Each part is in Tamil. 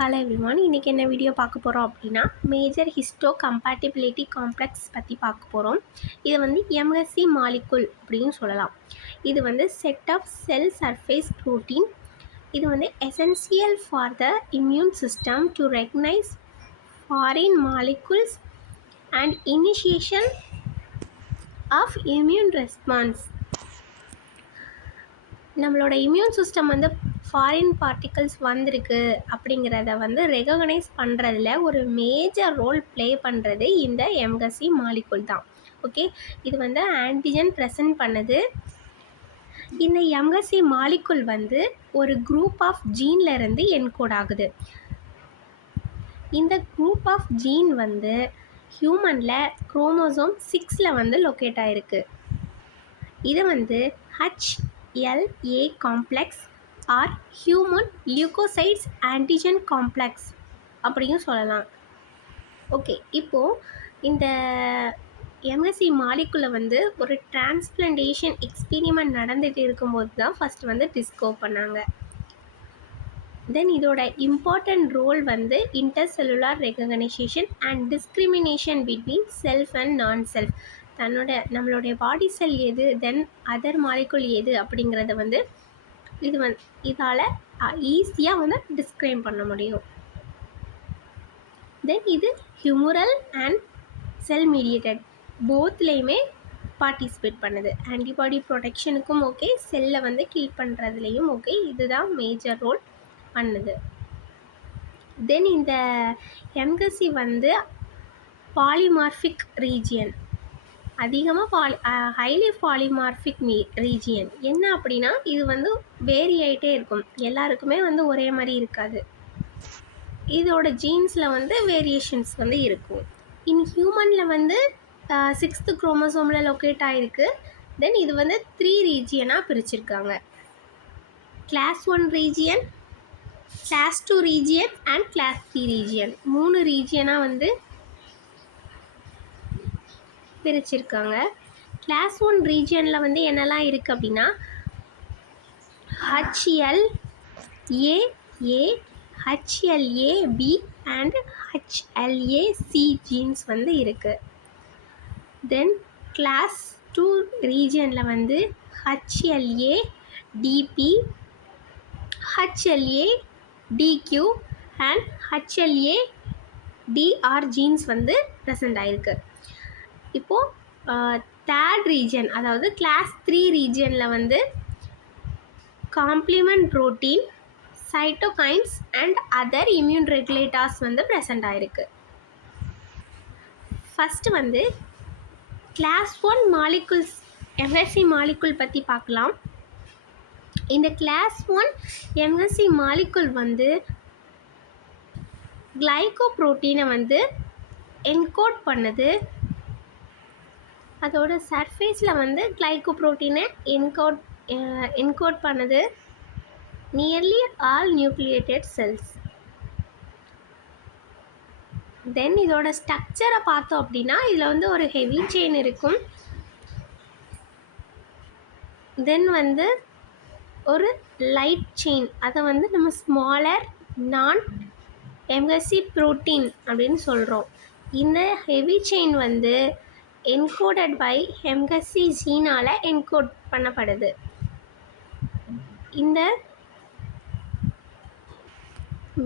ஹலோ எவ்ரிவான், இன்றைக்கி என்ன வீடியோ பார்க்க போகிறோம் அப்படின்னா மேஜர் ஹிஸ்டோ கம்பேட்டிபிலிட்டி காம்ப்ளெக்ஸ் பற்றி பார்க்க போகிறோம். இது வந்து எம்எஸ்சி மாலிகுல் அப்படின்னு சொல்லலாம். இது வந்து set of cell surface protein. இது வந்து essential for the immune system to recognise foreign molecules and initiation of immune response. நம்மளோட இம்யூன் சிஸ்டம் வந்து ஃபாரின் பார்ட்டிகல்ஸ் வந்திருக்கு அப்படிங்கிறத வந்து ரெகக்னைஸ் பண்ணுறதுல ஒரு மேஜர் ரோல் ப்ளே பண்ணுறது இந்த எம்எஸ்சி மாலிகுல் தான். ஓகே, இது வந்து ஆன்டிஜன் ப்ரெசன்ட் பண்ணுது. இந்த எம்எஸ்சி மாலிகுல் வந்து ஒரு குரூப் ஆஃப் ஜீன்லேருந்து என்கோட் ஆகுது. இந்த குரூப் ஆஃப் ஜீன் வந்து ஹியூமனில் குரோமோசோம் 6 வந்து லொக்கேட் ஆகிருக்கு. இது வந்து HLA complex or human leukocytes antigen complex அப்படியும் சொல்லலாம். ஓகே, இப்போது இந்த எம்எஸ்சி மாலிகுலை வந்து ஒரு டிரான்ஸ்பிளான்டேஷன் எக்ஸ்பீரிமெண்ட் நடந்துகிட்டு இருக்கும்போது தான் ஃபஸ்ட்டு வந்து டிஸ்கவர் பண்ணாங்க. தென் இதோட இம்பார்ட்டண்ட் ரோல் வந்து intercellular recognition and discrimination between self and நான் செல்ஃப். நம்மளுடைய பாடி செல் எது, தென் அதர் மாலிகுல் எது அப்படிங்கிறத வந்து இதால் ஈஸியாக வந்து டிஸ்கிரைப் பண்ண முடியும். தென் இது ஹியூமரல் அண்ட் செல் மீடியேட்டட் போத்லேயுமே பார்ட்டிசிபேட் பண்ணுது. ஆன்டிபாடி ப்ரொடெக்ஷனுக்கும் ஓகே, செல்லை வந்து கில் பண்ணுறதுலேயும் ஓகே, இதுதான் மேஜர் ரோல் பண்ணுது. தென் இந்த எம்எஸ்சி வந்து பாலிமார்பிக் ரீஜியன், அதிகமாக ஹைலி பாலிமார்பிக் ரீஜியன். என்ன அப்படின்னா இது வந்து வேரி ஆகிட்டே இருக்கும், எல்லாருக்குமே வந்து ஒரே மாதிரி இருக்காது. இதோட ஜீன்ஸில் வந்து வேரியேஷன்ஸ் வந்து இருக்கும். இன் ஹியூமனில் வந்து 6th குரோமோசோமில் லொக்கேட் ஆகிருக்கு. தென் இது வந்து 3 ரீஜியனாக பிரிச்சிருக்காங்க. Class 1 region, class 2 region and class 3 region, 3 ரீஜியனாக வந்து பிரிச்சிருக்காங்க. கிளாஸ் 1 ரீஜியனில் வந்து என்னெல்லாம் இருக்குது அப்படின்னா HLA-A, HLA-B and HLA-C jeans வந்து இருக்குது. தென் கிளாஸ் 2 ரீஜியனில் வந்து HLA-DP, HLA-DQ and HLA-DR jeans வந்து ப்ரெசண்ட் ஆகிருக்கு. இப்போது தேர்ட் ரீஜன், அதாவது கிளாஸ் 3 ரீஜனில் வந்து complement protein, cytokines and other immune regulators வந்து ப்ரெசண்ட் ஆகிருக்கு. ஃபஸ்ட்டு வந்து கிளாஸ் 1 மாலிகுல்ஸ் எம்எஸ்சி மாலிகுல் பற்றி பார்க்கலாம். இந்த கிளாஸ் 1 எம்எஸ்சி மாலிகுல் வந்து கிளைகோப்ரோட்டீனை வந்து என்கோட் பண்ணுது. அதோட சர்ஃபேஸில் வந்து கிளைகோப்ரோட்டீனை என்கோட் பண்ணுது நியர்லி ஆல் நியூக்ளியேட்டட் செல்ஸ். தென் இதோட ஸ்ட்ரக்சரை பார்த்தோம் அப்படின்னா இதில் வந்து ஒரு ஹெவி செயின் இருக்கும். தென் வந்து ஒரு லைட் செயின், அதை வந்து நம்ம ஸ்மாலர் நான் எம்எஸ்சி ப்ரோட்டீன் அப்படின்னு சொல்கிறோம். இந்த ஹெவி செயின் வந்து என்கோடட் பை எம்எஸ்சி ஜீனால் என்கோட் பண்ணப்படுது. இந்த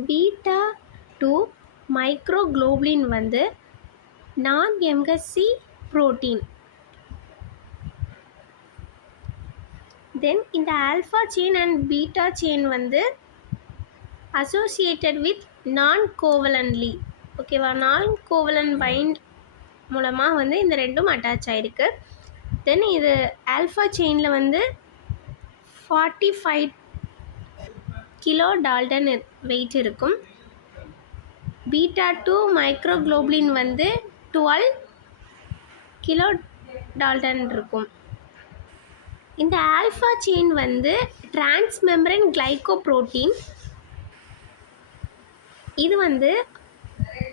பீட்டா 2 மைக்ரோகுளோபுலின் வந்து நான் எம்எஸ்சி ப்ரோட்டீன். தென் இந்த alpha chain and beta chain வந்து அசோசியேட்டட் வித் நான் கோவலன்ட்லி, ஓகேவா, நான் கோவலன் பைண்ட் மூலமாக வந்து இந்த ரெண்டும் அட்டாச் ஆகிருக்கு. தென் இது ஆல்ஃபா செயினில் வந்து 45 கிலோ டால்டன் வெயிட் இருக்கும். பீட்டா 2 மைக்ரோகுளோபுலின் வந்து 12 கிலோ டால்டன் இருக்கும். இந்த ஆல்ஃபா செயின் வந்து டிரான்ஸ்மெம்பரன் கிளைகோப்ரோட்டீன். இது வந்து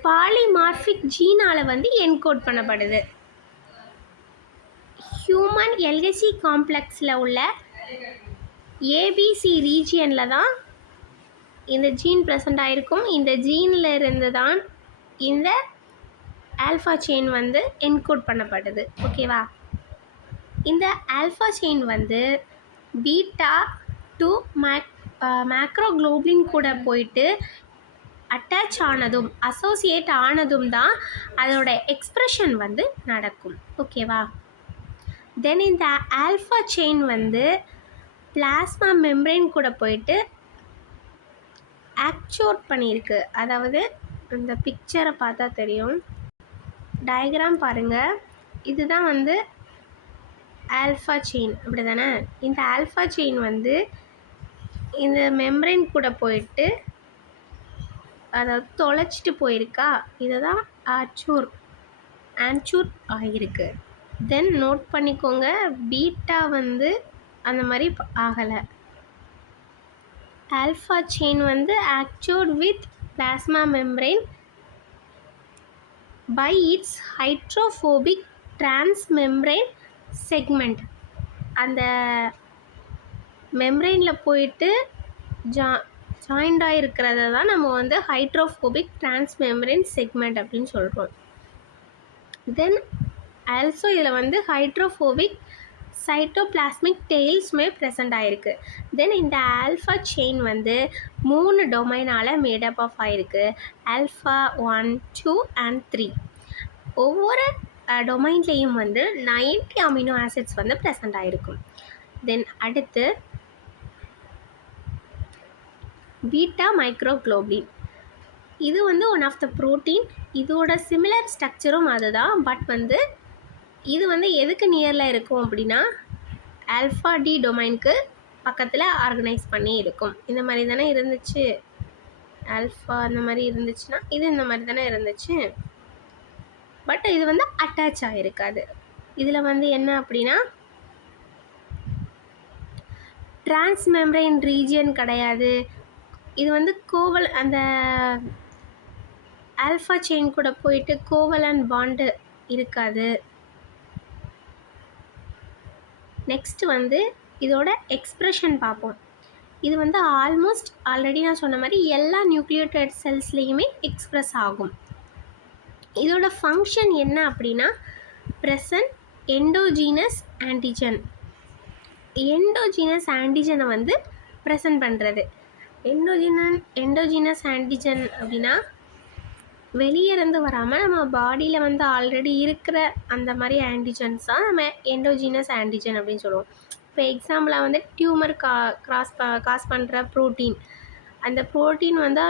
பாலிமார்பிக் ஜீனால் வந்து என்கோட் பண்ணப்படுது. ஹியூமன் எல்எஸ்சி காம்ப்ளெக்ஸில் உள்ள ABC ரீஜியனில் தான் இந்த ஜீன் ப்ரெசென்ட் ஆகிருக்கும். இந்த ஜீனில் இருந்து தான் இந்த ஆல்ஃபா செயின் வந்து என்கோட் பண்ணப்படுது. ஓகேவா? இந்த ஆல்ஃபா செயின் வந்து பீட்டா டு மேக்ரோகுளோபின் கூட போயிட்டு அட்டாச் ஆனதும் அசோசியேட் ஆனதும் தான் அதோட எக்ஸ்ப்ரெஷன் வந்து நடக்கும். ஓகேவா? தென் இந்த ஆல்ஃபா செயின் வந்து பிளாஸ்மா மெம்பரேன் கூட போயிட்டு ஆக்சுவேட் பண்ணியிருக்கு. அதாவது இந்த பிக்சரை பார்த்தா தெரியும், டயக்ராம் பாருங்கள். இதுதான் வந்து ஆல்ஃபா செயின், அப்படி தானே? இந்த ஆல்ஃபா செயின் வந்து இந்த மெம்பரேன் கூட போயிட்டு அதாவது தொலைச்சிட்டு போயிருக்கா. இதை தான் ஆன்ச்சூர் ஆகியிருக்கு. தென் நோட் பண்ணிக்கோங்க, பீட்டா வந்து அந்த மாதிரி ஆகலை. ஆல்ஃபா செயின் வந்து ஆக்சுவேட் with plasma membrane by its hydrophobic transmembrane segment. அந்த மெம்பரேனில் போயிட்டு ஜாயிண்டாக இருக்கிறத தான் நம்ம வந்து ஹைட்ரோஃபோபிக் டிரான்ஸ்மெம்பரேன் செக்மெண்ட் அப்படின்னு சொல்கிறோம். தென் ஆல்சோ இதில் வந்து ஹைட்ரோஃபோபிக் சைட்டோபிளாஸ்மிக் டெயில்ஸுமே ப்ரெசென்ட் ஆகிருக்கு. தென் இந்த ஆல்ஃபா செயின் வந்து 3 டொமைனால் மேடப் ஆஃப் ஆகிருக்கு. Alpha 1, 2 and 3. ஒவ்வொரு டொமைன்லேயும் வந்து 90 அமினோ ஆசிட்ஸ் வந்து ப்ரெசென்ட் ஆகிருக்கும். தென் அடுத்து பீட்டா மைக்ரோகுளோபின். இது வந்து ஒன் ஆஃப் த ப்ரோட்டீன். இதோட சிமிலர் ஸ்ட்ரக்சரும் அதுதான். பட் வந்து இது வந்து எதுக்கு நியரில் இருக்கும் அப்படின்னா ஆல்ஃபா டி டொமைனுக்கு பக்கத்தில் ஆர்கனைஸ் பண்ணி இருக்கும். இந்த மாதிரி தானே இருந்துச்சு. ஆல்ஃபா அந்த மாதிரி இருந்துச்சுன்னா இது இந்த மாதிரி தானே இருந்துச்சு. பட் இது வந்து அட்டாச் ஆகிருக்காது. இதில் வந்து என்ன அப்படின்னா டிரான்ஸ்மெம்பரேன் ரீஜியன் கிடையாது. இது வந்து அந்த ஆல்ஃபா செயின் கூட போயிட்டு கோவலன் பாண்டு இருக்காது. நெக்ஸ்ட் வந்து இதோட எக்ஸ்ப்ரெஷன் பார்ப்போம். இது வந்து ஆல்மோஸ்ட் ஆல்ரெடி நான் சொன்ன மாதிரி எல்லா நியூக்ளியோடைட் செல்ஸ்லேயுமே எக்ஸ்ப்ரெஸ் ஆகும். இதோட ஃபங்க்ஷன் என்ன அப்படின்னா ப்ரெசன்ட் எண்டோஜீனஸ் ஆன்டிஜனை வந்து ப்ரெசன்ட் பண்ணுறது. எண்டோஜீனஸ் ஆன்டிஜன் அப்படின்னா வெளியே இருந்து வராமல் நம்ம பாடியில் வந்து ஆல்ரெடி இருக்கிற அந்த மாதிரி ஆன்டிஜன்ஸ் தான் நம்ம எண்டோஜீனஸ் ஆன்டிஜன் அப்படின்னு சொல்லுவோம். இப்போ எக்ஸாம்பிளாக வந்து டியூமர் காஸ் பண்ணுற ப்ரோட்டீன், அந்த ப்ரோட்டீன் வந்து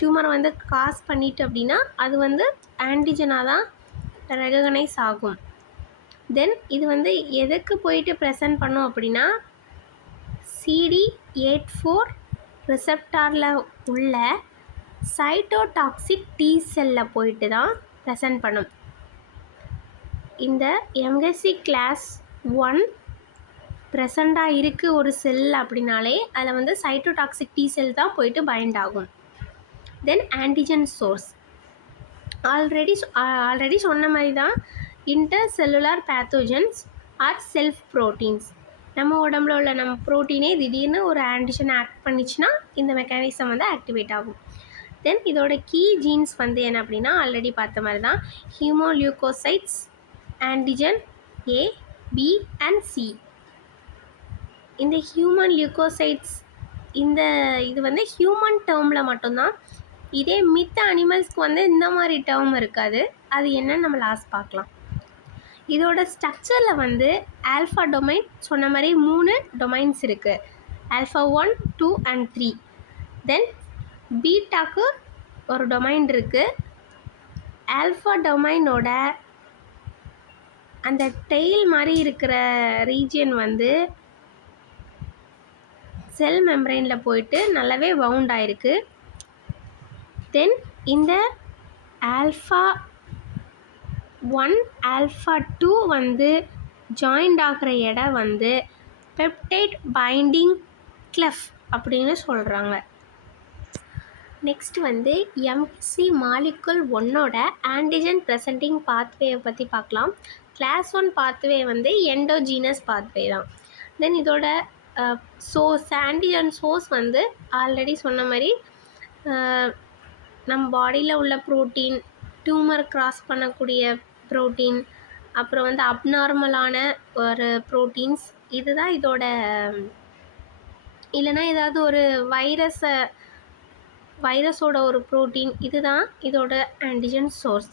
டியூமரை வந்து காஸ் பண்ணிட்டு அப்படின்னா அது வந்து ஆன்டிஜனாக தான் ரெகக்னைஸ் ஆகும். தென் இது வந்து எதுக்கு போயிட்டு ப்ரெசன்ட் பண்ணோம் அப்படின்னா CD8 ரிசெப்டாரில் உள்ள சைட்டோடாக்சிக் டி செல்லில் போயிட்டு தான் ப்ரெசன்ட் பண்ணும். இந்த எம்எஸ்சி கிளாஸ் 1 ப்ரெசண்ட்டாக இருக்குது ஒரு செல் அப்படின்னாலே அதில் வந்து சைட்டோடாக்சிக் டி செல் தான் போயிட்டு பைண்ட் ஆகும். தென் ஆன்டிஜன் சோர்ஸ் ஆல்ரெடி சொன்ன மாதிரி தான் intercellular pathogens or self proteins. நம்ம உடம்புல உள்ள நம்ம ப்ரோட்டீனே திடீர்னு ஒரு ஆன்டிஜன் ஆக்ட் பண்ணிச்சுன்னா இந்த மெக்கானிசம் வந்து ஆக்டிவேட் ஆகும். தென் இதோட கீ ஜீன்ஸ் வந்து என்ன அப்படின்னா ஆல்ரெடி பார்த்த மாதிரி தான் human leukocytes, antigen A, B and C. இந்த ஹியூமன் லியூகோசைட்ஸ் இது வந்து ஹியூமன் டேர்மில் மட்டும்தான். இதே மித்த அனிமல்ஸ்க்கு வந்து இந்த மாதிரி டேர்ம் இருக்காது. அது என்னன்னு நம்ம லாஸ்ட் பார்க்கலாம். இதோட ஸ்ட்ரக்சரில் வந்து ஆல்ஃபா டொமைன் சொன்ன மாதிரி 3 டொமைன்ஸ் இருக்குது. Alpha 1, 2 and 3. தென் பீட்டாக்கு ஒரு டொமைன் இருக்குது. ஆல்ஃபா டொமைனோட அந்த டெயில் மாதிரி இருக்கிற ரீஜியன் வந்து செல் மெம்பரேனில் போயிட்டு நல்லாவே பவுண்ட் ஆகிருக்கு. தென் இந்த ஆல்ஃபா 1, ஆல்ஃபா 2 வந்து ஜாயிண்ட் ஆகிற இடம் வந்து பெப்டைட் பைண்டிங் கிளெஃப் அப்படின்னு சொல்கிறாங்க. நெக்ஸ்ட் வந்து எம்சி மாலிகுல் 1ஓட ஆன்டிஜன் ப்ரெசன்டிங் பாத்வேயை பற்றி பார்க்கலாம். கிளாஸ் 1 பாத்வே வந்து எண்டோஜீனஸ் பாத்வே தான். தென் இதோட சோர்ஸ் ஆன்டிஜன் சோர்ஸ் வந்து ஆல்ரெடி சொன்ன மாதிரி நம்ம பாடியில் உள்ள ப்ரோட்டீன், டியூமர் கிராஸ் பண்ணக்கூடிய ப்ரோட்டீன், அப்புறம் வந்து அப்நார்மலான ஒரு ப்ரோட்டீன்ஸ், இதுதான் இதோட, இல்லைனா ஏதாவது ஒரு வைரஸோட ஒரு ப்ரோட்டீன், இதுதான் இதோட ஆன்டிஜன் சோர்ஸ்.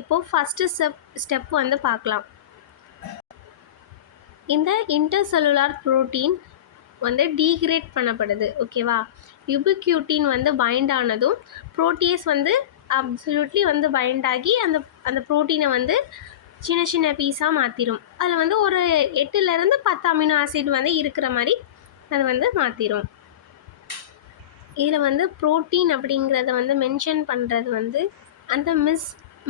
இப்போது ஃபஸ்ட்டு ஸ்டெப் வந்து பார்க்கலாம். இந்த இன்டர்செல்லுலார் ப்ரோட்டீன் வந்து டீக்ரேட் பண்ணப்படுது. ஓகேவா? யுபிக்யூட்டின் வந்து பைண்ட் ஆனதும் ப்ரோட்டீஸ் வந்து அப்சல்யூட்லி வந்து பைண்ட் ஆகி அந்த ப்ரோட்டீனை வந்து சின்ன சின்ன பீஸாக மாற்றிடும். அதில் வந்து ஒரு 8லேருந்து 10 அமினோ ஆசிட் வந்து இருக்கிற மாதிரி அது வந்து மாற்றிடும். இதில் வந்து ப்ரோட்டீன் அப்படிங்கிறத வந்து மென்ஷன் பண்ணுறது வந்து அந்த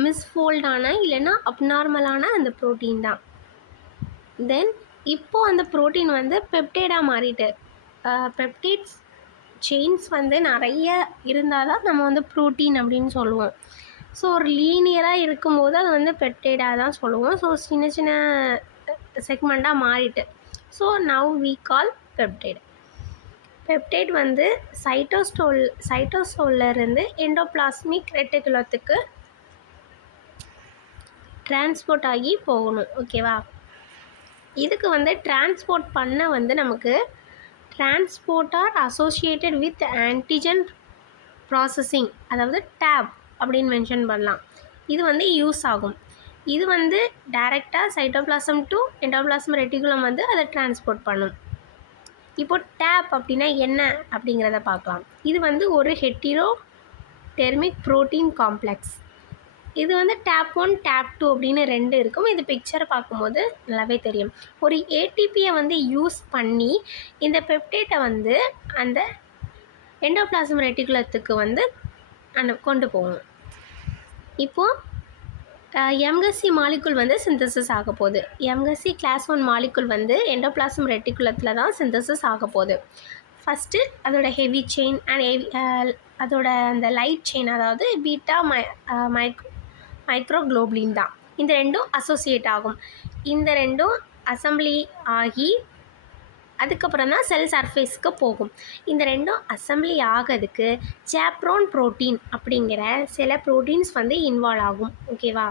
மிஸ்ஃபோல்டான இல்லைன்னா அப்நார்மலான அந்த ப்ரோட்டீன் தான். தென் இப்போது அந்த ப்ரோட்டீன் வந்து பெப்டைடாக மாறிட்டு, பெப்டைட்ஸ் செயின்ஸ் வந்து நிறைய இருந்தால் தான் நம்ம வந்து ப்ரோட்டீன் அப்படின்னு சொல்லுவோம். ஸோ ஒரு லீனியராக இருக்கும்போது அது வந்து பெப்டைடாக தான் சொல்லுவோம். ஸோ சின்ன சின்ன செக்மெண்ட்டாக மாறிட்டு, so now we call peptide. Peptide வந்து சைட்டோசோல்லேருந்து எண்டோபிளாஸ்மிக் ரெட்டிகுலத்துக்கு டிரான்ஸ்போர்ட் ஆகி போகணும். ஓகேவா? இதுக்கு வந்து டிரான்ஸ்போர்ட் பண்ண வந்து நமக்கு transporter associated with antigen processing, அதாவது டேப் அப்படின்னு மென்ஷன் பண்ணலாம். இது வந்து யூஸ் ஆகும். இது வந்து டைரெக்டாக சைட்டோபிளாசம் டு எண்டோபிளாசம் ரெட்டிகுலம் வந்து அதை டிரான்ஸ்போர்ட் பண்ணும். இப்போது டேப் அப்படின்னா என்ன அப்படிங்கிறத பார்க்கலாம். இது வந்து ஒரு ஹெட்டிரோடெர்மிக் ப்ரோட்டீன் காம்ப்ளெக்ஸ். இது வந்து டேப் 1 டேப் 2 அப்படின்னு 2 இருக்கும். இது பிக்சரை பார்க்கும்போது நல்லாவே தெரியும். ஒரு ஏடிபியை வந்து யூஸ் பண்ணி இந்த பெப்டைட்டை வந்து அந்த எண்டோபிளாசம் ரெட்டிகுலத்துக்கு வந்து கொண்டு போகும். இப்போது எம்கசி மாலிகுல் வந்து சிந்தசிஸ் ஆக போகுது. எம்கசி கிளாஸ் 1 மாலிகுல் வந்து எண்டோபிளாசம் ரெட்டிகுலத்தில் தான் சிந்தசிஸ் ஆக போகுது. ஃபஸ்ட்டு அதோட ஹெவி செயின் அண்ட் அதோட அந்த லைட் செயின், அதாவது பீட்டா மைக்ரோக்ளோபுலின் தான். இந்த ரெண்டும் அசோசியேட் ஆகும். இந்த ரெண்டும் அசம்பிளி ஆகி அதுக்கப்புறம் தான் செல் சர்ஃபேஸ்க்கு போகும். இந்த ரெண்டும் அசம்பிளி ஆகிறதுக்கு சாப்ரோன் ப்ரோட்டீன் அப்படிங்கிற சில ப்ரோட்டீன்ஸ் வந்து இன்வால்வ் ஆகும். ஓகேவா?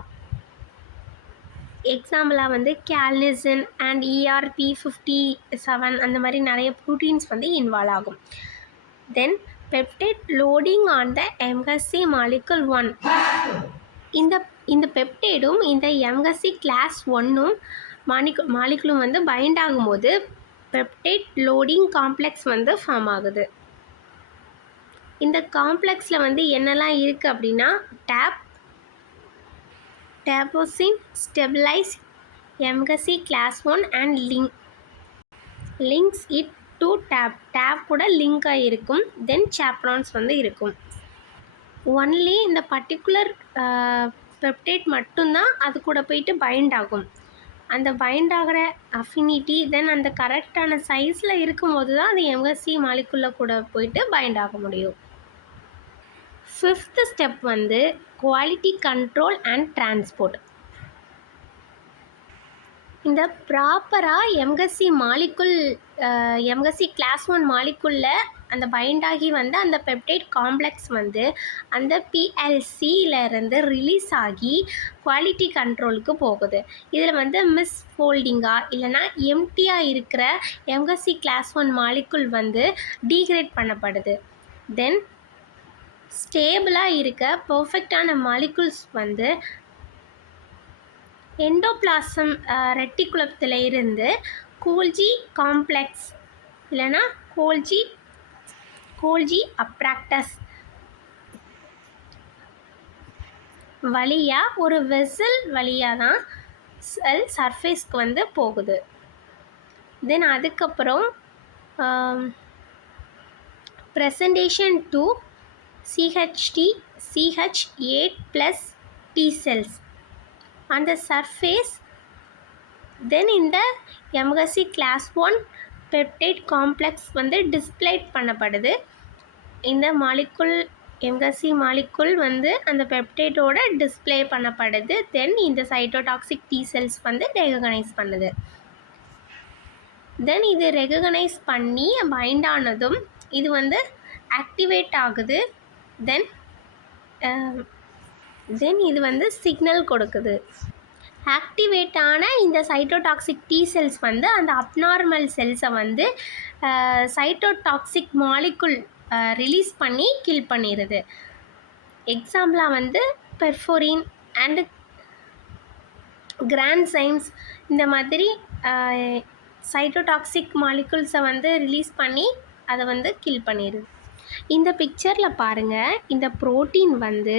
எக்ஸாம்பிளாக வந்து கேல்னிசின் அண்ட் ERP57 அந்த மாதிரி நிறைய ப்ரோட்டீன்ஸ் வந்து இன்வால்வ் ஆகும். Then peptide loading on the MHC molecule 1. இந்த பெப்டைடும் இந்த எம்கசி கிளாஸ் 1ம் மாலிகுலும் வந்து பைண்ட் ஆகும்போது பெப்டைட் லோடிங் காம்ப்ளெக்ஸ் வந்து ஃபார்ம் ஆகுது. இந்த காம்ப்ளெக்ஸில் வந்து என்னெல்லாம் இருக்குது அப்படின்னா tapasin stabilize MHC class 1 and links it to TAP கூட லிங்க் ஆகிருக்கும். தென் சாப்ரான்ஸ் வந்து இருக்கும். ஒன்லி இந்த பர்டிகுலர் பெப்டைட் மட்டும்தான் அது கூட போயிட்டு பைண்ட் ஆகும். அந்த பைண்ட் ஆகிற அஃபினிட்டி தென் அந்த கரெக்டான சைஸில் இருக்கும்போது தான் அது எம்கசி மாலிகுலில் கூட போயிட்டு பைண்ட் ஆக முடியும். 5th ஸ்டெப் வந்து குவாலிட்டி கண்ட்ரோல் அண்ட் டிரான்ஸ்போர்ட். இந்த ப்ராப்பராக எம்கசி கிளாஸ் 1 மாலிகுலில் அந்த பைண்ட் ஆகி வந்து அந்த பெப்டைட் காம்ப்ளெக்ஸ் வந்து அந்த PLCயிலேருந்து ரிலீஸ் ஆகி குவாலிட்டி கண்ட்ரோலுக்கு போகுது. இதில் வந்து மிஸ்ஃபோல்டிங்காக இல்லைனா எம்டியாக இருக்கிற எம்கசி கிளாஸ் 1 மாலிகுல் வந்து டீக்ரேட் பண்ணப்படுது. தென் ஸ்டேபிளாக இருக்க பர்ஃபெக்டான மாலிகுல்ஸ் வந்து எண்டோபிளாசம் ரெட்டிகுலத்தில் இருந்து கோல்ஜி காம்ப்ளெக்ஸ் இல்லைனா கோல்ஜி அப்ராக்டஸ் வழியாக ஒரு வெசல் வழியாக தான் செல் சர்ஃபேஸ்க்கு வந்து போகுது. தென் அதுக்கப்புறம் presentation to CH8+ T cells அந்த சர்ஃபேஸ். தென் இந்த எம்கசி கிளாஸ் 1 பெப்டைட் காம்ப்ளெக்ஸ் வந்து டிஸ்பிளே பண்ணப்படுது. இந்த எம்கசி மாலிகுல் வந்து அந்த பெப்டைட்டோட டிஸ்பிளே பண்ணப்படுது. தென் இந்த சைட்டோடாக்சிக் T cells வந்து ரெகக்னைஸ் பண்ணுது. தென் இது ரெகக்னைஸ் பண்ணி பைண்ட் ஆனதும் இது வந்து ஆக்டிவேட் ஆகுது. தென் இது வந்து சிக்னல் கொடுக்குது. ஆக்டிவேட் ஆன இந்த சைட்டோடாக்சிக் டி செல்ஸ் வந்து அந்த அப்நார்மல் செல்ஸை வந்து சைட்டோடாக்சிக் மாலிகுல் ரிலீஸ் பண்ணி கில் பண்ணிடுது. எக்ஸாம்பிளாக வந்து பெர்ஃபோரின் அண்ட் கிரான்சைம்ஸ் இந்த மாதிரி சைட்டோடாக்சிக் மாலிகுல்ஸை வந்து ரிலீஸ் பண்ணி அதை வந்து கில் பண்ணிடுது. இந்த பிக்சரில் பாருங்கள், இந்த ப்ரோட்டீன் வந்து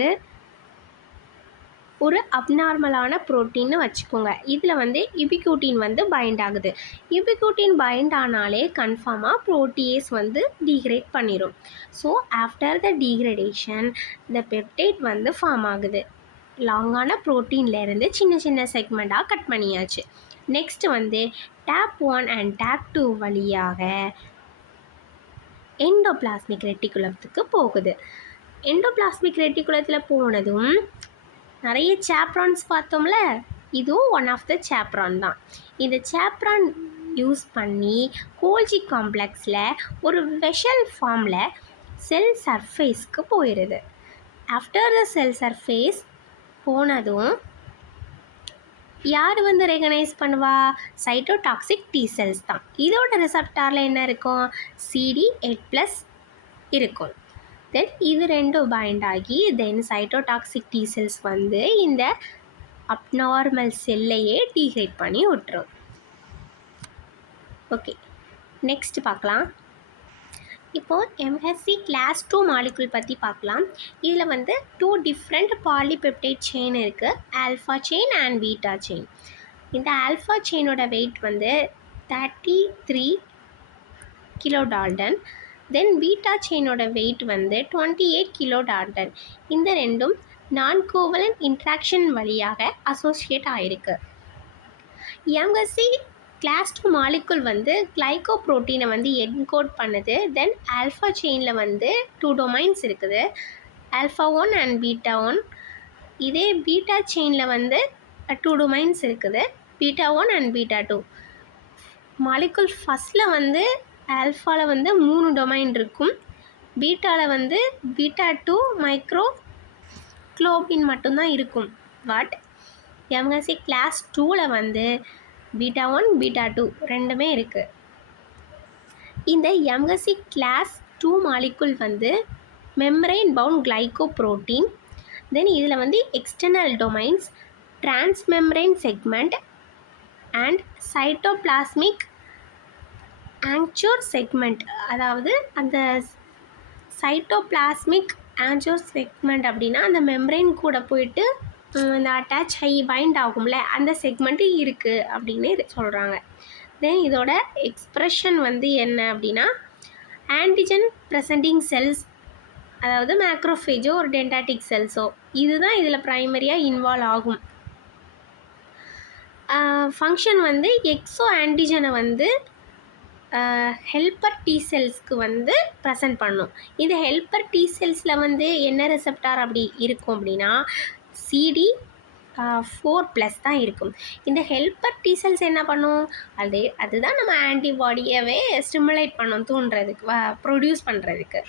ஒரு அப்நார்மலான ப்ரோட்டீன்னு வச்சுக்கோங்க. இதில் வந்து யுபிக்யூட்டின் வந்து பைண்ட் ஆகுது. யுபிக்யூட்டின் பைண்ட் ஆனாலே கன்ஃபார்மாக ப்ரோட்டியேஸ் வந்து டீக்ரேட் பண்ணிடும். ஸோ ஆஃப்டர் த டீக்ரேடேஷன் இந்த பெப்டைட் வந்து ஃபார்ம் ஆகுது. லாங்கான ப்ரோட்டீன்லேருந்து சின்ன சின்ன செக்மெண்ட்டாக கட் பண்ணியாச்சு. நெக்ஸ்ட் வந்து டேப் 1 அண்ட் டேப் 2 வழியாக எண்டோபிளாஸ்மிக் ரெட்டிகுலத்துக்கு போகுது. எண்டோபிளாஸ்மிக் ரெட்டிகுலத்தில் போனதும் நிறைய சாப்ரான்ஸ் பார்த்தோம்ல, இதுவும் ஒன் ஆஃப் த சாப்ரான் தான். இந்த சாப்ரான் யூஸ் பண்ணி கோல்ஜி காம்ப்ளெக்ஸில் ஒரு வெஷல் ஃபார்மில் செல் சர்ஃபேஸ்க்கு போயிடுது. ஆஃப்டர் த செல் சர்ஃபேஸ் போனதும் யார் வந்து ரெகனைஸ் பண்ணுவா? சைட்டோடாக்சிக் டி செல்ஸ் தான். இதோட ரிசப்டாரில் என்ன இருக்கும்? CD8+ இருக்கும். தென் இது ரெண்டும் பைண்ட் ஆகி தென் சைட்டோடாக்சிக் டி செல்ஸ் வந்து இந்த அப்நார்மல் செல்லையே டீக்ரேட் பண்ணி விட்டுரும். ஓகே, நெக்ஸ்ட் பார்க்கலாம். இப்போது MHC கிளாஸ் 2 மாலிகுல் பற்றி பார்க்கலாம். இதில் வந்து 2 டிஃப்ரெண்ட் பாலிபெப்டைட் செயின் இருக்குது, alpha chain and beta chain. இந்த ஆல்ஃபா செயினோட வெயிட் வந்து 33 kilo Dalton. Than beta செயினோட wait வந்து 28 கிலோ டால்டன். இந்த ரெண்டும் நான் கோவலன்ட் இன்ட்ராக்ஷன் வழியாக அசோசியேட் ஆகிருக்கு. MHC கிளாஸ் 2 மாலிகுல் வந்து கிளைகோப்ரோட்டீனை வந்து என்கோட் பண்ணுது. தென் ஆல்ஃபா செயினில் வந்து 2 டொமைன்ஸ் இருக்குது, ஆல்ஃபா 1 அண்ட் பீட்டா 1. இதே பீட்டா செயினில் வந்து 2 டொமைன்ஸ் இருக்குது, பீட்டா 1 அண்ட் பீட்டா 2. மாலிகுல் ஃபஸ்ட்டில் வந்து ஆல்ஃபாவில் வந்து 3 டொமைன் இருக்கும், பீட்டாவில் வந்து பீட்டா 2 மைக்ரோ குளோபின் மட்டும்தான் இருக்கும். பட் MHC கிளாஸ் 2ல் வந்து பீட்டா 1 பீட்டா 2 ரெண்டுமே இருக்குது. இந்த MHC கிளாஸ் 2 மாலிகுல் வந்து மெம்பரைன் பவுண்ட் கிளைகோப்ரோட்டீன். தென் இதில் வந்து external domains, transmembrane segment and cytoplasmic anchor segment. அதாவது அந்த சைட்டோபிளாஸ்மிக் ஆங்சோர் செக்மெண்ட் அப்படின்னா அந்த மெம்பரைன் கூட போயிட்டு இந்த அட்டாச் பைண்ட் ஆகும்ல, அந்த செக்மெண்ட்டு இருக்குது அப்படின்னு சொல்கிறாங்க. தென் இதோட எக்ஸ்ப்ரெஷன் வந்து என்ன அப்படின்னா ஆன்டிஜன் ப்ரெசன்டிங் செல்ஸ், அதாவது மேக்ரோஃபேஜோ ஒரு டென்டாட்டிக் செல்ஸோ, இதுதான் இதில் ப்ரைமரியாக இன்வால்வ் ஆகும். ஃபங்க்ஷன் வந்து எக்ஸோ ஆன்டிஜனை வந்து ஹெல்ப்பர் டி செல்ஸ்க்கு வந்து ப்ரெசன்ட் பண்ணும். இந்த ஹெல்ப்பர் டி செல்ஸில் வந்து என்ன ரெசப்டார் அப்படி இருக்கும் அப்படின்னா CD4+ தான் இருக்கும். இந்த ஹெல்ப்பர் டி செல்ஸ் என்ன பண்ணும்? அதுதான் நம்ம ஆன்டிபாடியவே ஸ்டிமுலேட் பண்ணும், தூண்டுறதுக்கு, ப்ரொடியூஸ் பண்ணுறதுக்கு.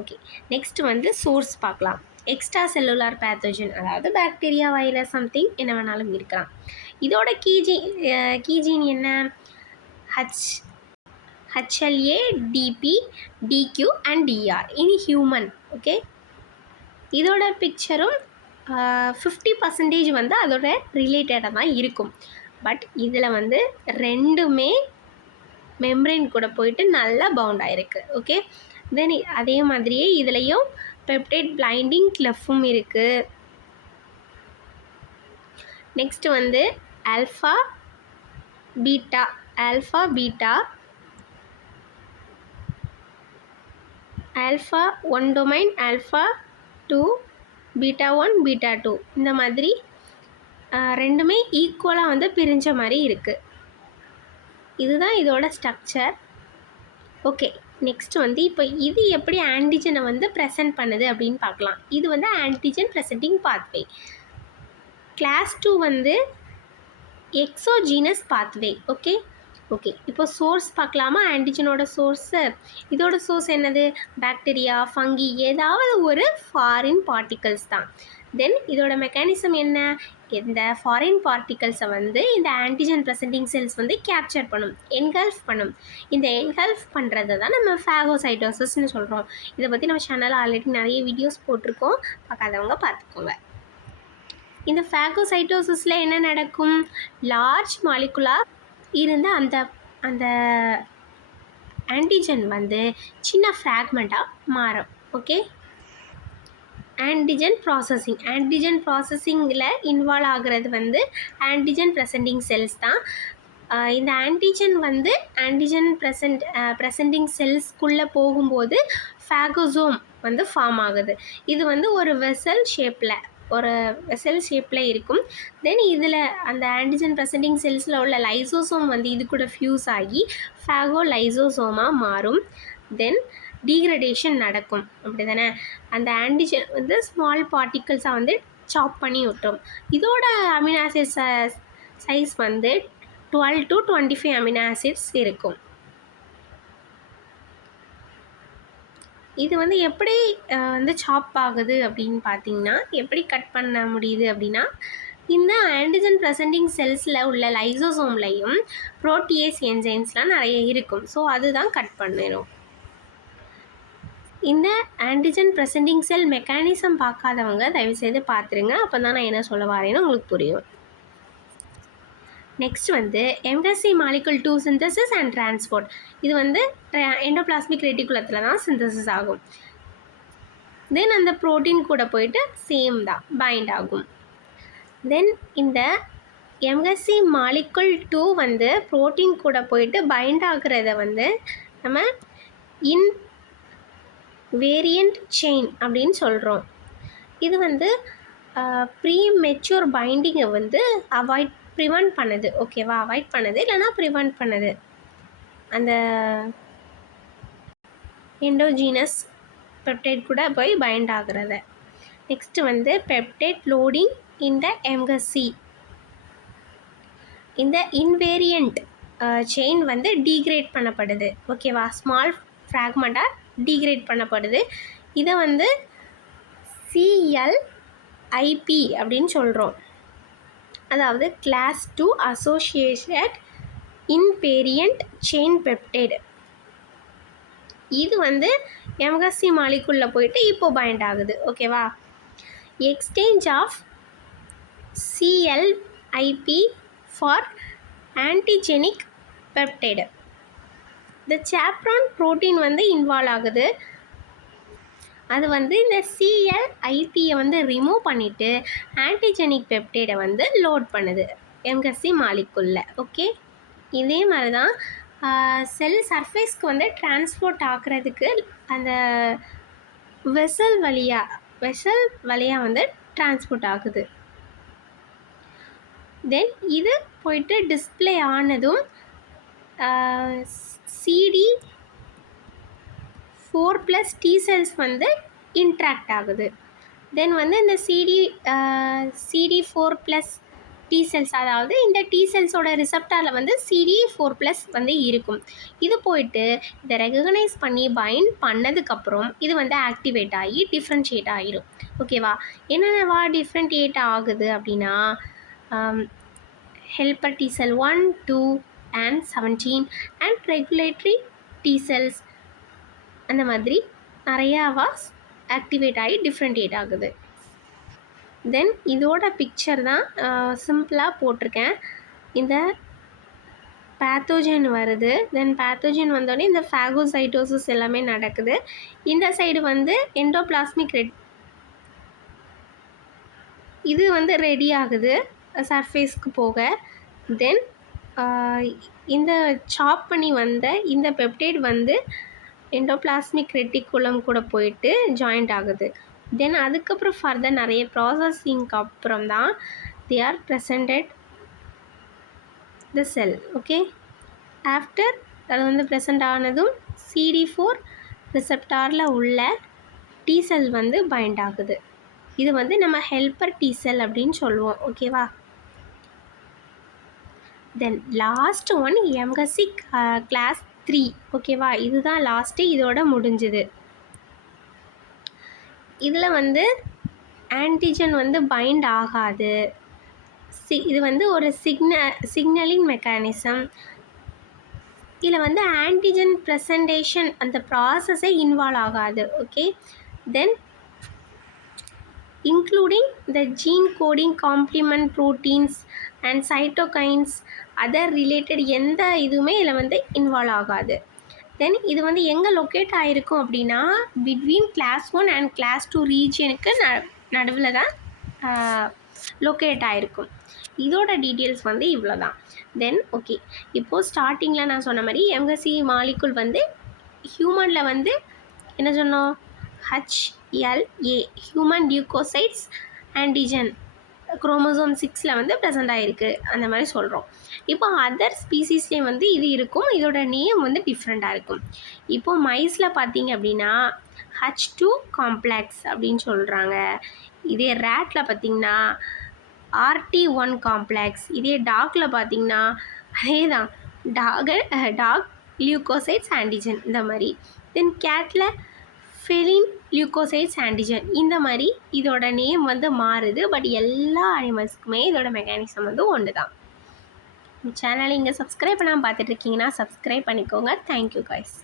ஓகே, நெக்ஸ்ட் வந்து சோர்ஸ் பார்க்கலாம். எக்ஸ்ட்ரா செல்லுலார் பேத்தோஜன், அதாவது பாக்டீரியா, வைரஸ், சம்திங் என்ன வேணாலும் இருக்கலாம். இதோட கீஜீன் என்ன? HLA, DP, DQ and DR in human. Okay, இதோட பிக்சரும் 50% வந்து அதோட ரிலேட்டடாக தான் இருக்கும். பட் இதில் வந்து ரெண்டுமே மெம்பரைன் கூட போயிட்டு நல்லா பவுண்ட் ஆகிருக்கு. ஓகே, தென் அதே மாதிரியே இதுலேயும் பெப்டைட் பிளைண்டிங் கிளஃபும் இருக்குது. நெக்ஸ்ட் வந்து alpha beta, alpha 1 domain, alpha 2, beta 1, beta 2, இந்த மாதிரி ரெண்டுமே ஈக்குவலாக வந்து பிரிஞ்ச மாதிரி இருக்குது. இதுதான் இதோட ஸ்ட்ரக்சர். ஓகே, நெக்ஸ்ட் வந்து இப்போ இது எப்படி ஆன்டிஜனை வந்து ப்ரெசென்ட் பண்ணுது அப்படின்னு பார்க்கலாம். இது வந்து ஆன்டிஜன் ப்ரெசென்டிங் பாத்வே. கிளாஸ் 2 வந்து எக்ஸோஜீனஸ் பாத்வே. ஓகே, ஓகே, இப்போ சோர்ஸ் பார்க்கலாமா? ஆன்டிஜனோட சோர்ஸு, இதோட சோர்ஸ் என்னது? பாக்டீரியா, ஃபங்கி, ஏதாவது ஒரு ஃபாரின் பார்ட்டிகல்ஸ் தான். தென் இதோட மெக்கானிசம் என்ன? இந்த ஃபாரின் பார்ட்டிகல்ஸை வந்து இந்த ஆன்டிஜன் ப்ரெசென்டிங் செல்ஸ் வந்து கேப்சர் பண்ணும், என்கல்ஃப் பண்ணும். இந்த என்கல்ஃப் பண்ணுறது தான் நம்ம ஃபேகோசைட்டோசிஸ்ன்னு சொல்கிறோம். இதை பற்றி நம்ம சேனலில் ஆல்ரெடி நிறைய வீடியோஸ் போட்டிருக்கோம், பார்க்காதவங்க பார்த்துக்கோங்க. இந்த ஃபேகோசைட்டோசிஸில் என்ன நடக்கும்? லார்ஜ் மாலிகுலா இருந்த அந்த அந்த ஆன்டிஜன் வந்து சின்ன ஃப்ராக்மெண்ட்டாக மாறும். ஓகே, ஆன்டிஜன் ப்ராசஸிங்கில் இன்வால்வ் ஆகிறது வந்து ஆன்டிஜன் ப்ரெசென்டிங் செல்ஸ் தான். இந்த ஆன்டிஜன் வந்து ஆன்டிஜன் ப்ரெசென்டிங் செல்ஸ்க்குள்ளே போகும்போது ஃபேகோசோம் வந்து ஃபார்ம் ஆகுது. இது வந்து ஒரு வெசல் ஷேப்பில் இருக்கும். தென் இதில் அந்த ஆன்டிஜன் ப்ரெசென்டிங் செல்ஸில் உள்ள லைசோசோம் வந்து இது கூட ஃபியூஸ் ஆகி ஃபேகோலைசோசோமாக மாறும். தென் டீக்ரடேஷன் நடக்கும், அப்படி தானே? அந்த ஆன்டிஜன் வந்து ஸ்மால் பார்ட்டிகல்ஸாக வந்து சாப் பண்ணி விட்டோம். இதோட அமினோ ஆசிட் சைஸ் வந்து 12 to 25 அமினோ ஆசிட்ஸ் இருக்கும். இது வந்து எப்படி வந்து சாப் ஆகுது அப்படின்னு பார்த்தீங்கன்னா, எப்படி கட் பண்ண முடியுது அப்படின்னா, இந்த ஆன்டிஜன் ப்ரெசென்டிங் செல்ஸில் உள்ள லைசோசோம்லையும் புரோட்டியேஸ் என்சைம்ஸ்லாம் நிறைய இருக்கும். ஸோ அதுதான் கட் பண்ணிடும். இந்த ஆன்டிஜன் ப்ரெசென்டிங் செல் மெக்கானிசம் பார்க்காதவங்க தயவுசெய்து பார்த்துருங்க, அப்போ தான் நான் என்ன சொல்ல வரேன்னு உங்களுக்கு புரியும். நெக்ஸ்ட் வந்து எம்கசி மாலிகுல் 2 சிந்தசிஸ் அண்ட் டிரான்ஸ்போர்ட். இது வந்து எண்டோபிளாஸ்மிக் ரெட்டிகுலத்தில் தான் சிந்தசிஸ் ஆகும். தென் அந்த ப்ரோட்டீன் கூட போயிட்டு சேம் தான் பைண்ட் ஆகும். தென் இந்த எம்கசி மாலிகுல் 2 வந்து ப்ரோட்டீன் கூட போயிட்டு பைண்ட் ஆகிறத வந்து நம்ம இன்வேரியண்ட் செயின் அப்படின்னு சொல்கிறோம். இது வந்து ப்ரீ மெச்சூர் பைண்டிங்கை வந்து ப்ரிவெண்ட் பண்ணுது. ஓகேவா? அவாய்ட் பண்ணுது, இல்லைனா ப்ரிவெண்ட் பண்ணுது அந்த எண்டோஜீனஸ் பெப்டைட் கூட போய் பைண்ட் ஆகிறத. நெக்ஸ்ட் வந்து பெப்டைட் லோடிங் இந்த எம்கசி. இந்த இன்வேரியண்ட் செயின் வந்து டீக்ரேட் பண்ணப்படுது. ஓகேவா? ஸ்மால் ஃப்ராக்மெண்ட்டாக டீக்ரேட் பண்ணப்படுது. இதை வந்து CLIP அப்படின்னு சொல்கிறோம். அதாவது class 2 associated invariant chain peptide. இது வந்து எம்கசி மாலிகுலில் போயிட்டு இப்போ பைண்ட் ஆகுது. ஓகேவா? Exchange of CLIP for antigenic peptide. இந்த சாப்ரான் ப்ரோட்டீன் வந்து இன்வால்வ் ஆகுது. அது வந்து இந்த CLIPயை வந்து ரிமூவ் பண்ணிவிட்டு ஆன்டிஜெனிக் பெப்டைடை வந்து லோட் பண்ணுது எம்கசி மாலிகுலில். ஓகே, இதே மாதிரி தான் செல் சர்ஃபேஸ்க்கு வந்து டிரான்ஸ்போர்ட் ஆகிறதுக்கு அந்த வெசல் வழியாக வந்து டிரான்ஸ்போர்ட் ஆகுது. தென் இது போயிட்டு டிஸ்பிளே ஆனதும் CD4+ T செல்ஸ் வந்து இன்ட்ராக்ட் ஆகுது. தென் வந்து இந்த CD4+ T செல்ஸ், அதாவது இந்த T செல்ஸோட ரிசப்டாரில் வந்து CD4+ வந்து இருக்கும். இது போயிட்டு இதை ரெகக்னைஸ் பண்ணி பைண்ட் பண்ணதுக்கப்புறம் இது வந்து ஆக்டிவேட் ஆகி டிஃப்ரென்ஷியேட் ஆகிடும். ஓகேவா? என்னென்னவா டிஃப்ரென்ஷியேட் ஆகுது அப்படின்னா, helper T cell 1, 2 and 17 and regulatory T cells அந்த மாதிரி நிறையாவா ஆக்டிவேட் ஆகி டிஃப்ரென்ஷியேட் ஆகுது. தென் இதோட பிக்சர் தான் சிம்பிளாக போட்டிருக்கேன். இந்த பேத்தோஜன் வருது. தென் பேத்தோஜன் வந்தோடனே இந்த ஃபேகோசைட்டோசிஸ் எல்லாமே நடக்குது. இந்த சைடு வந்து எண்டோபிளாஸ்மிக் இது வந்து ரெடி ஆகுது சர்ஃபேஸ்க்கு போக. தென் இந்த சாப் பண்ணி வந்த இந்த பெப்டைட் வந்து எண்டோபிளாஸ்மிக் ரெட்டிகுலம் கூட போயிட்டு ஜாயிண்ட் ஆகுது. தென் அதுக்கப்புறம் ஃபர்தர் நிறைய ப்ராசஸிங்க்கு அப்புறம் தான் they are presented the cell. Okay, after அது வந்து ப்ரெசென்ட் ஆனதும் CD4 ரிசப்டாரில் உள்ள T செல் வந்து பைண்ட் ஆகுது. இது வந்து நம்ம ஹெல்பர் T செல் அப்படின்னு சொல்லுவோம். ஓகேவா? Then last one MHC class 3. ஓகேவா, இதுதான் லாஸ்ட்டு, இதோட முடிஞ்சுது. இதில் வந்து ஆன்டிஜன் வந்து பைண்ட் ஆகாது. இது வந்து ஒரு சிக்னலிங் மெக்கானிசம். இதில் வந்து ஆன்டிஜன் ப்ரெசன்டேஷன் அந்த ப்ராசஸே இன்வால்வ் ஆகாது. Okay, then including the gene coding complement proteins and cytokines other related எந்த இதுவுமே இதில் வந்து இன்வால்வ் ஆகாது. தென் இது வந்து எங்கே லொக்கேட் ஆகிருக்கும் அப்படின்னா பிட்வீன் கிளாஸ் 1 அண்ட் கிளாஸ் 2 ரீஜியனுக்கு நடுவில் தான் லொக்கேட் ஆகிருக்கும். இதோட டீட்டெயில்ஸ் வந்து இவ்வளோ தான். தென் ஓகே, இப்போது ஸ்டார்டிங்கில் நான் சொன்ன மாதிரி எம்கசி மாலிகுல் வந்து ஹியூமனில் வந்து என்ன சொன்னோம், HLA ஹியூமன் லியூக்கோசைட்ஸ் ஆன்டிஜன் குரோமோசோம் 6ல் வந்து ப்ரெசென்ட் ஆகிருக்கு அந்த மாதிரி சொல்கிறோம். இப்போ அதர் ஸ்பீசிஸ்லேயும் வந்து இது இருக்கும், இதோட நேம் வந்து டிஃப்ரெண்ட்டாக இருக்கும். இப்போது மைஸில் பார்த்தீங்க அப்படின்னா H2 காம்ப்ளெக்ஸ் அப்படின்னு சொல்கிறாங்க. இதே ரேட்டில் பார்த்திங்கன்னா RT1 காம்ப்ளெக்ஸ். இதே டாகில் பார்த்திங்கன்னா அதே தான், டாக் லியூக்கோசைட்ஸ் ஆன்டிஜன் இந்த மாதிரி. தென் கேட்டில் ஃபெலின் லியூக்கோசைட்ஸ் ஆன்டிஜன் இந்த மாதிரி இதோட நேம் வந்து மாறுது. பட் எல்லா அனிமல்ஸ்க்குமே இதோட மெக்கானிசம் வந்து ஒன்று தான். சேனலை இங்கே சப்ஸ்கிரைப் பண்ணாமல் பார்த்துட்ருக்கீங்கன்னா சப்ஸ்கிரைப் பண்ணிக்கோங்க. Thank you guys.